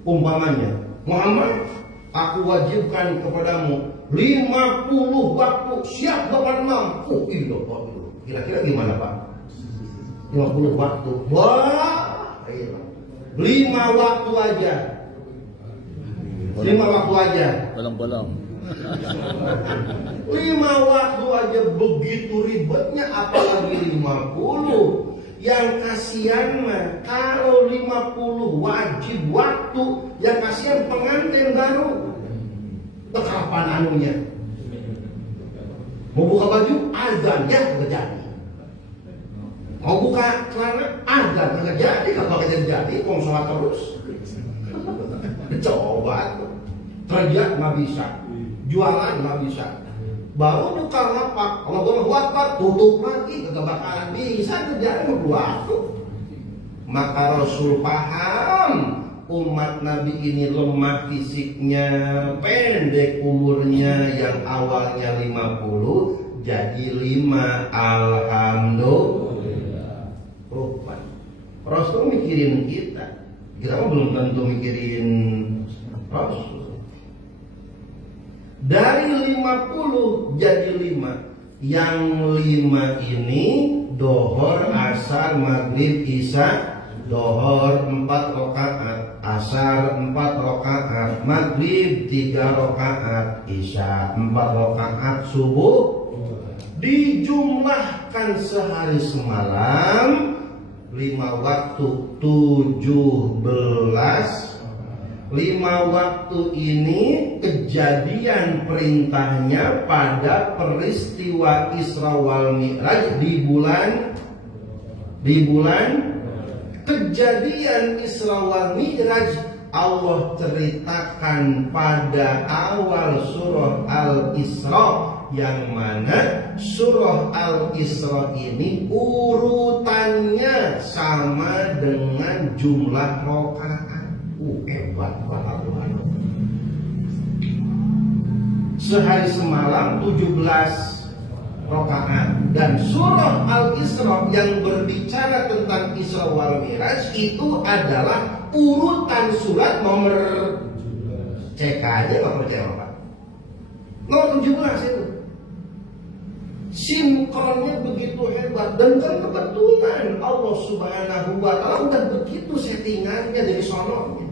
Umpamanya, Muhammad, aku wajibkan kepadamu 50 waktu, siap Bapak mampu. Kira-kira gimana Pak? 50 waktu. Wah, 5 waktu aja. 5 waktu aja. Bolong-bolong. 5 waktu aja begitu ribetnya, apalagi 50. Yang kasihan mah kalau 50 wajib waktu, yang kasihan pengantin baru. Kapan anunya? Mau buka baju, azan ya terjadi. Mau buka celana, azan terjadi. Kalau jadi, mau sholat terus. Coba tuh. Kerja nggak bisa, jualan nggak bisa. Baru buka lapak, kalau gue mau tutup lagi, kagak bakalan bisa kerjaan waktu. Maka Rasul paham umat Nabi ini lemah fisiknya, pendek umurnya, yang awalnya 50 jadi 5. Alhamdulillah. Rasul mikirin kita mah belum tentu mikirin Rasul. Dari 50 jadi 5. Yang 5 ini dohor, asar, maghrib, isya. Dohor 4 rakaat, asar 4 rakaat, maghrib 3 rakaat, isya 4 rakaat, subuh. Dijumlahkan sehari semalam 5 waktu 17. 5 waktu ini kejadian perintahnya pada peristiwa Isra wal Mi'raj di bulan kejadian Isra wal Mi'raj. Allah ceritakan pada awal surah Al-Isra, yang mana surah Al-Isra ini urutannya sama dengan jumlah rakaat. Hebat banget. Sehari semalam 17 rakaat. Dan surah Al-Isra yang berbicara tentang Isra wal Mi'raj itu adalah urutan surat nomor, cek aja nggak percaya Pak, nomor 17 itu. Sinkronnya begitu hebat, dan kebetulan Allah Subhanahu wa Ta'ala udah begitu settingannya dari sononya.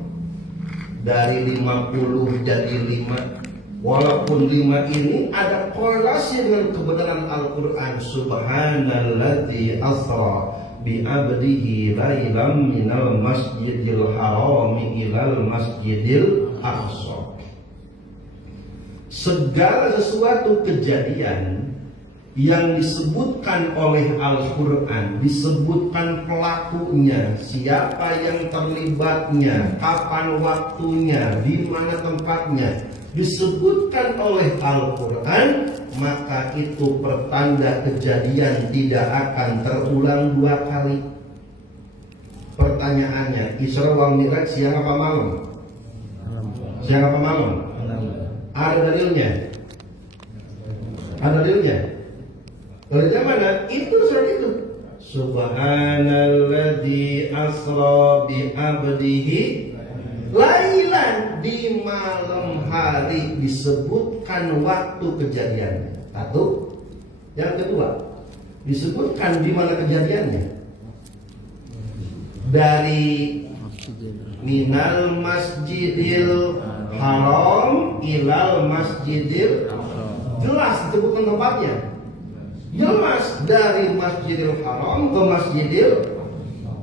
Dari 50 jadi 5. Walaupun 5 ini ada korelasi dengan kebenaran Al-Quran. Subhanalladzi asra bi abdihi lailam minal masjidil harami ilal masjidil aqsa. Segala sesuatu kejadian yang disebutkan oleh Al-Quran, disebutkan pelakunya, siapa yang terlibatnya, kapan waktunya, di mana tempatnya, disebutkan oleh Al-Quran, maka itu pertanda kejadian tidak akan terulang 2 kali. Pertanyaannya, Isra wal Mi'raj siang apa malam? Siang apa malam? Ada dalilnya? Ada dalilnya? Dalilnya mana? Itu surat itu. Subhanalladzi asra bi abdihi lailan, di malam hari disebutkan waktu kejadiannya. Satu. Yang kedua, disebutkan di mana kejadiannya. Dari minal masjidil haram ilal masjidil, jelas disebutkan tempatnya. Jelas dari Masjidil Haram ke Masjidil,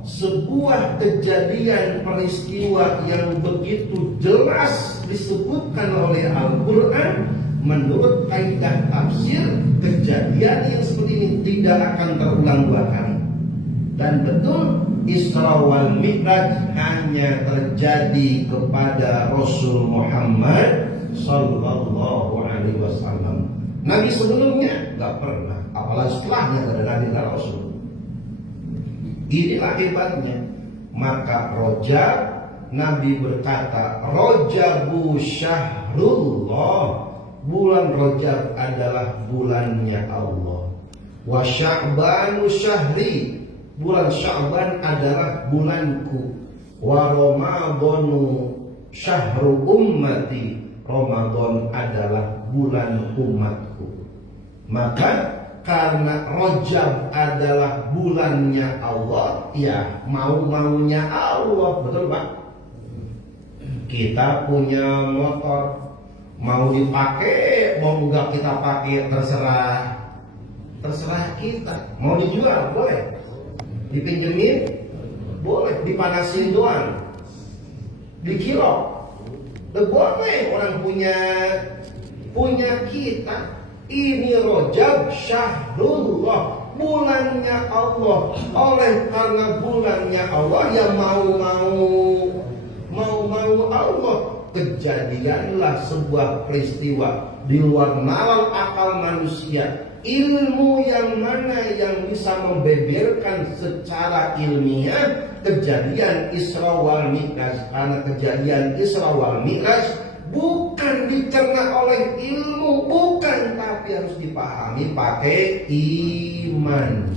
sebuah kejadian peristiwa yang begitu jelas disebutkan oleh Al-Quran. Menurut kaidah tafsir, kejadian yang seperti ini tidak akan terulang 2 kali. Dan betul, Isra wal Mi'raj hanya terjadi kepada Rasul Muhammad Sallallahu Alaihi Wasallam. Nabi sebelumnya nggak pernah, apalagi setelahnya ada Nabi dan Rasul. Inilah hebatnya. Maka Rajab, Nabi berkata, Rajabu syahrullah, bulan Rajab adalah bulannya Allah. Wa Sya'banu syahri, bulan Sya'ban adalah bulanku. Wa Ramadhanu syahru ummati, Ramadan adalah bulan umatku. Maka karena Rajab adalah bulannya Allah, ya mau-maunya Allah, betul Pak? Kita punya motor, mau dipakai, mau enggak kita pakai, terserah kita. Mau dijual boleh, dipinjemin boleh, dipanasin doang, dikilok boleh. Orang punya kita. Ini Rajab syahrullah, bulannya Allah. Oleh karena bulannya Allah, ya mau Allah, kejadianlah sebuah peristiwa di luar nalar akal manusia. Ilmu yang mana yang bisa membeberkan secara ilmiah kejadian Isra wal Mi'raj. Karena kejadian Isra wal Mi'raj bukan dicerna oleh ilmu, bukan, tapi harus dipahami pakai iman.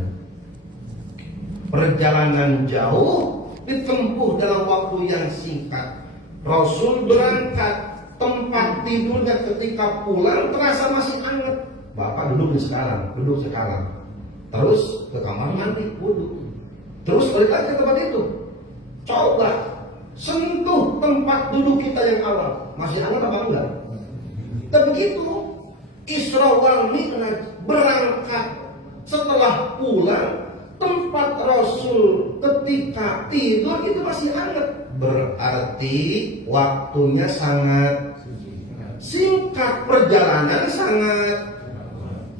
Perjalanan jauh ditempuh dalam waktu yang singkat. Rasul berangkat, tempat tidurnya ketika pulang terasa masih hangat. Bapak duduk sekarang. Terus ke kamar mandi, wudhu. Terus balik lagi ke tempat itu. Coba sentuh tempat duduk kita yang awal, masih hangat apa enggak? Dan begitu Isra wal Mi'raj berangkat, setelah pulang tempat Rasul ketika tidur itu masih hangat. Berarti waktunya sangat singkat, perjalanan sangat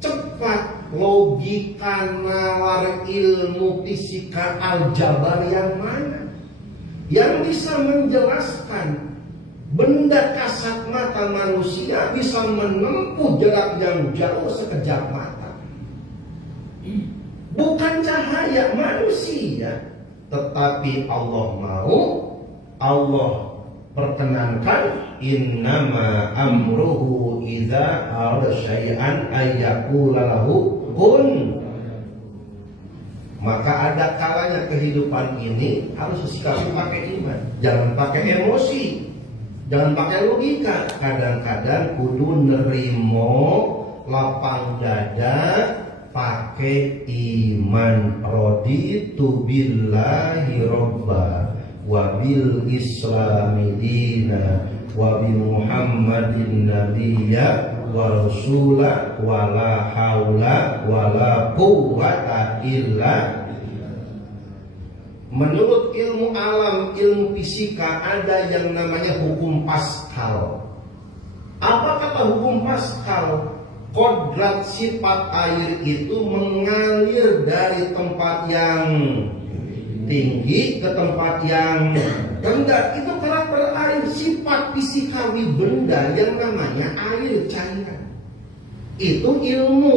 cepat. Logika nalar ilmu fisika aljabar yang mana yang bisa menjelaskan benda kasat mata manusia bisa menempuh jarak yang jauh sekejap mata? Bukan cahaya manusia, tetapi Allah mau, Allah perkenankan. Innama amruhu idza arada syai'an ayyaqula lahu kun. Maka ada kalanya kehidupan ini harus disikapi pakai iman, jangan pakai emosi, jangan pakai logika. Kadang-kadang kudu nerimo lapang dada pakai iman. Raditu billahi robba wa bil islami dina wa bi Muhammadin nabiyya wa rasula wa la haula wa la quwwata illa. Menurut ilmu alam, ilmu fisika, ada yang namanya hukum Pascal. Apa kata hukum Pascal? Kodrat sifat air itu mengalir dari tempat yang tinggi ke tempat yang rendah. Itu karakter air, sifat fisikawi benda yang namanya air, cairan. Itu ilmu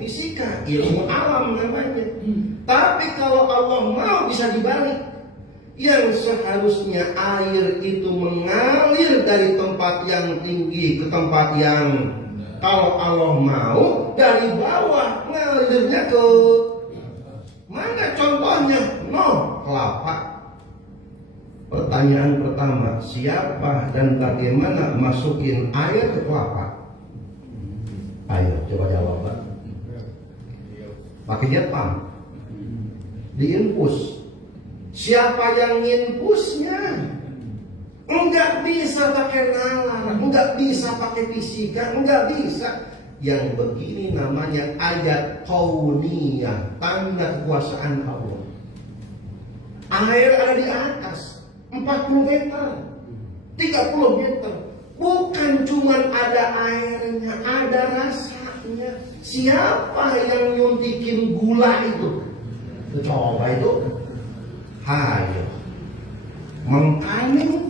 fisika, ilmu alam namanya. Tapi kalau Allah mau bisa dibalik. Yang seharusnya air itu mengalir dari tempat yang tinggi ke tempat yang, kalau Allah mau, dari bawah ngalirnya ke mana? Contohnya kelapa. Pertanyaan pertama, siapa dan bagaimana masukin air ke kelapa? Ayo coba jawab Pak. Pakai jet pump, diinfus. Siapa yang nginfusnya? Enggak bisa pakai nalar, enggak bisa pakai fisika, enggak bisa. Yang begini namanya ayat kauniyah, tanda kekuasaan Allah. Air ada di atas 40 meter, 30 meter. Bukan cuma ada airnya, ada rasanya. Siapa yang nyuntikin gula itu? Coba itu. Hayo. Mengkaning